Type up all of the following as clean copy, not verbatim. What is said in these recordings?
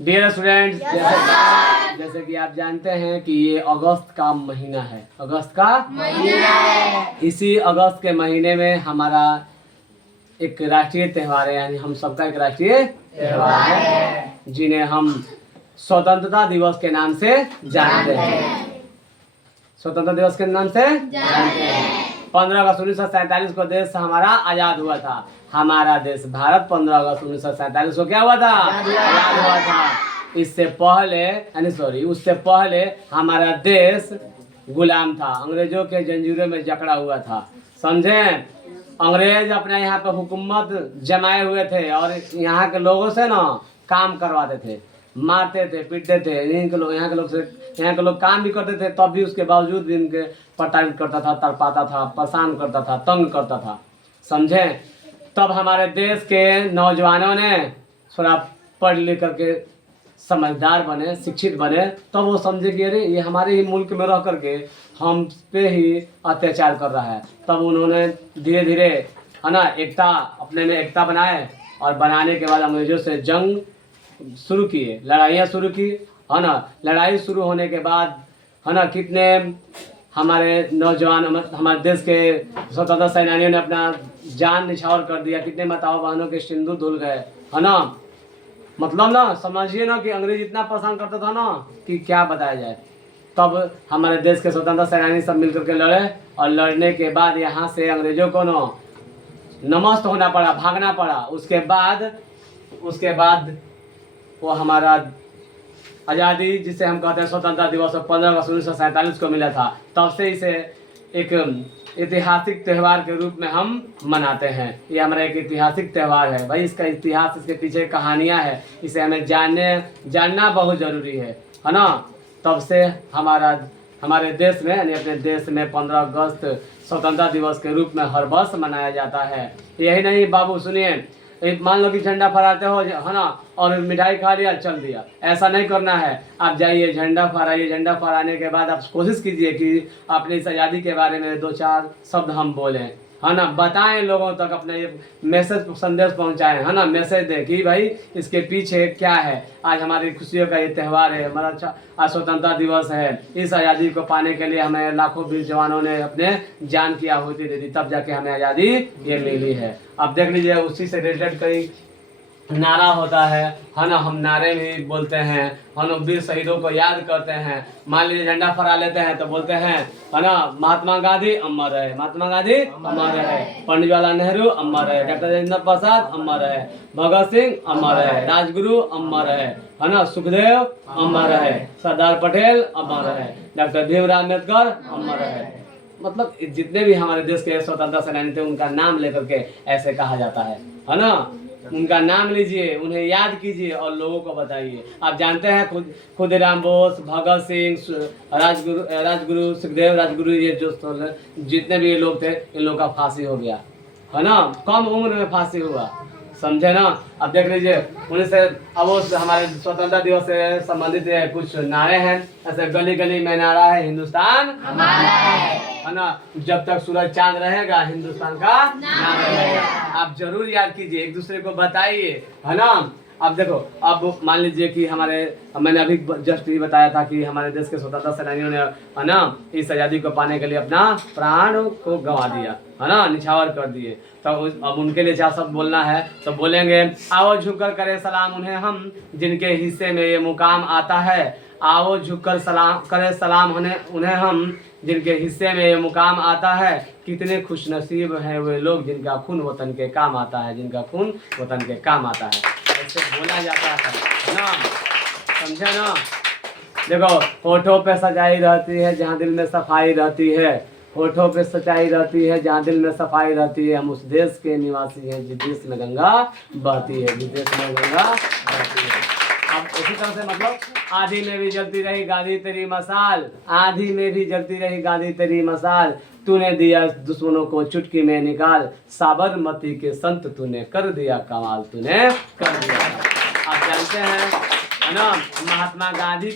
Dear students, जैसे कि आप जानते हैं कि ये अगस्त का महीना है। अगस्त का महीना है। इसी अगस्त के महीने में हमारा एक राष्ट्रीय त्यौहार है, यानी हम सबका एक राष्ट्रीय त्यौहार है, जिन्हें हम स्वतंत्रता दिवस के नाम से जानते हैं। स्वतंत्रता दिवस के नाम से जानते हैं। 15 अगस्त 1947 को देश हमारा आजाद हुआ था। हमारा देश भारत 15 अगस्त 1947 को क्या हुआ था? आजाद हुआ था। इससे पहले उससे पहले हमारा देश गुलाम था, अंग्रेजों के जंजीरों में जकड़ा हुआ था। समझे? अंग्रेज अपने यहाँ पे हुकूमत जमाए हुए थे और यहाँ के लोगों से ना काम करवाते थे, मारते थे, पीटते थे। यहाँ के लोग काम भी करते थे, तब भी उसके बावजूद भी इनके प्रताड़ित करता था, तड़पाता था, परेशान करता था, तंग करता था। समझे? तब हमारे देश के नौजवानों ने थोड़ा पढ़ लिख करके समझदार बने, शिक्षित बने, तब वो समझे कि अरे ये हमारे ही मुल्क में रह करके हम पे ही अत्याचार कर रहा है। तब उन्होंने धीरे धीरे है ना एकता, अपने में एकता बनाए और बनाने के बाद अंग्रेजों से जंग शुरू किए, लड़ाइयाँ शुरू की, है ना। लड़ाई शुरू होने के बाद है ना कितने हमारे नौजवान, हमारे देश के स्वतंत्रता सेनानियों ने अपना जान निछावर कर दिया, कितने माताओं बहनों के सिंदूर धुल गए, है ना। मतलब ना समझिए ना कि अंग्रेज इतना परेशान करता था ना कि क्या बताया जाए। तब हमारे देश के स्वतंत्रता सेनानी सब मिलकर के लड़े और लड़ने के बाद यहाँ से अंग्रेजों को ना नमस्त होना पड़ा, भागना पड़ा। उसके बाद वो हमारा आज़ादी, जिसे हम कहते हैं स्वतंत्रता दिवस, 15 अगस्त 1947 को मिला था। तब से इसे एक ऐतिहासिक त्यौहार के रूप में हम मनाते हैं। ये हमारा एक ऐतिहासिक त्यौहार है भाई। इसका इतिहास, इसके पीछे कहानियाँ हैं, इसे हमें जानना बहुत ज़रूरी है ना। तब से हमारे देश में, यानी अपने देश में 15 अगस्त स्वतंत्रता दिवस के रूप में हर वर्ष मनाया जाता है। यही नहीं बाबू, सुनिए, मान लो कि झंडा फहराते हो, है ना, और मिठाई खा लिया, चल दिया, ऐसा नहीं करना है। आप जाइए, झंडा फहराइए। झंडा फहराने के बाद आप कोशिश कीजिए कि अपनी इस आज़ादी के बारे में 2-4 शब्द हम बोलें, है ना, बताएं, लोगों तक अपने मैसेज, संदेश पहुंचाएं, है ना, मैसेज दें कि भाई इसके पीछे क्या है। आज हमारी खुशियों का ये त्यौहार है, हमारा आज स्वतंत्रता दिवस है। इस आज़ादी को पाने के लिए हमें लाखों वीर जवानों ने अपने जान की आहुति दे दी, तब जाके हमें आज़ादी ये मिली है। अब देख लीजिए, उसी से रिलेटेड कई नारा होता है ना। हम नारे भी बोलते हैं, हम लोग वीर शहीदों को याद करते हैं। मान लीजिए झंडा फहरा लेते हैं तो बोलते हैं, है ना, महात्मा गांधी अमर रहे, महात्मा गांधी अमर रहे, पंडित जवाहरलाल नेहरू अमर रहे, डॉक्टर राजेंद्र प्रसाद अमर रहे, भगत सिंह अमर रहे, राजगुरु अमर रहे, है ना, सुखदेव अमर रहे, सरदार पटेल अमर रहे, डॉक्टर भीमराव अम्बेडकर अमर रहे। मतलब जितने भी हमारे देश के स्वतंत्रता सेनानी थे, उनका नाम लेकर के ऐसे कहा जाता है ना। उनका नाम लीजिए, उन्हें याद कीजिए और लोगों को बताइए। आप जानते हैं खुदीराम बोस, भगत सिंह, राजगुरु, सुखदेव, राजगुरु, ये जो जितने भी ये लोग थे, इन लोगों का फांसी हो गया, है ना, कम उम्र में फांसी हुआ। समझे ना। अब देख लीजिए, उन्हीं से अब वो हमारे स्वतंत्रता दिवस से संबंधित कुछ नारे हैं। ऐसे गली गली में नारा है, हिंदुस्तान हमारा है ना, जब तक सूरज चांद रहेगा हिंदुस्तान का नाम रहेगा। आप जरूर याद कीजिए, एक दूसरे को बताइए, है ना। अब देखो, अब मान लीजिए कि मैंने अभी जस्ट ये बताया था कि हमारे देश के स्वतंत्रता सेनानियों ने, है ना, इस आज़ादी को पाने के लिए अपना प्राण को गंवा दिया, है ना, निछावर कर दिए। तो अब उनके लिए क्या शब्द बोलना है तो बोलेंगे, आओ झुककर करे सलाम उन्हें हम, जिनके हिस्से में ये मुकाम आता है। आओ झुककर करे सलाम उन्हें हम, जिनके हिस्से में ये मुकाम आता है। कितने खुशनसीब हैं वे लोग जिनका खून वतन के काम आता है, जिनका खून वतन के काम आता है। ऐसे बोला जाता है ना। समझे ना। देखो, होठों पे सच्चाई रहती है जहाँ दिल में सफाई रहती है। होठों पे सच्चाई रहती है जहाँ दिल में सफाई रहती है। हम उस देश के निवासी हैं जिस देश में गंगा बहती है, जिस देश में गंगा बहती है। अब इसी तरह से मतलब, आधी में भी जलती रही गांधी तेरी मसाल, आधी में भी जलती रही गांधी तेरी मसाल। तूने दिया दुश्मनों को चुटकी में निकाल, साबरमती के संत तूने कर दिया कमाल, तूने कर दिया। आप जानते हैं, है ना, महात्मा गांधी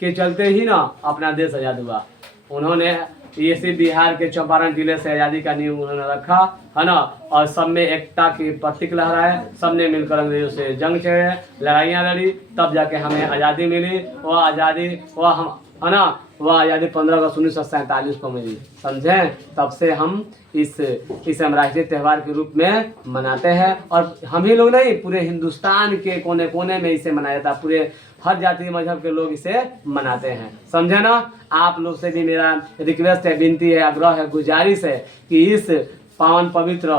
के चलते ही ना अपना देश आजाद हुआ। उन्होंने इसी बिहार के चंपारण जिले से आज़ादी का नींव उन्होंने रखा है ना। और सब में एकता की प्रतीक लहराए, सब ने मिलकर अंग्रेजों से जंग छेड़े, लड़ाइयाँ लड़ी, तब जाके हमें आज़ादी मिली। वह आज़ादी वह हम है ना, वह आज़ादी 15 अगस्त 1947 को मिली, समझें। तब से हम इसे हम राष्ट्रीय त्यौहार के रूप में मनाते हैं। और हम ही लोग नहीं, पूरे हिंदुस्तान के कोने कोने में इसे मनाया जाता है, पूरे हर जाति मजहब के लोग इसे मनाते हैं, समझे ना। आप लोग से भी मेरा रिक्वेस्ट है, विनती है, आग्रह है, गुजारिश है कि इस पावन पवित्र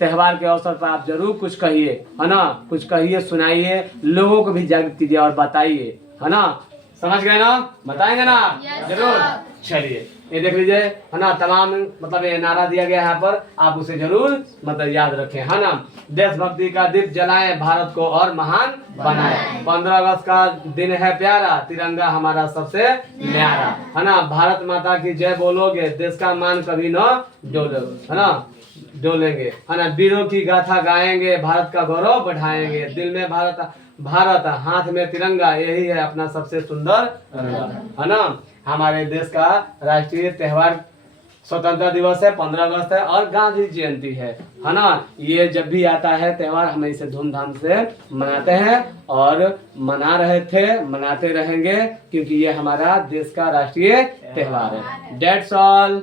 त्यौहार के अवसर पर आप जरूर कुछ कहिए, है ना, कुछ कहिए, सुनाइए, लोगों को भी जागृत कीजिए और बताइए, है ना। समझ गए ना, बताएंगे ना जरूर। चलिए ये देख लीजिए, है ना, तमाम मतलब ये नारा दिया गया है यहाँ पर, आप उसे जरूर मतलब याद रखें, है ना। देशभक्ति का दीप जलाएं, भारत को और महान बनाएं। 15 अगस्त का दिन है प्यारा, तिरंगा हमारा सबसे न्यारा, है ना। भारत माता की जय बोलोगे, देश का मान कभी न डोलोगे, है ना, डोलेंगे, है ना। वीरों की गाथा गाएंगे, भारत का गौरव बढ़ाएंगे। दिल में भारत, भारत हाथ में तिरंगा, यही है अपना सबसे सुंदर रंगा, है ना। हमारे देश का राष्ट्रीय त्यौहार स्वतंत्रता दिवस है, 15 अगस्त है, और गांधी जयंती है ना। ये जब भी आता है त्यौहार, हम इसे धूमधाम से मनाते हैं और मना रहे थे, मनाते रहेंगे, क्योंकि ये हमारा देश का राष्ट्रीय त्यौहार है। That's all.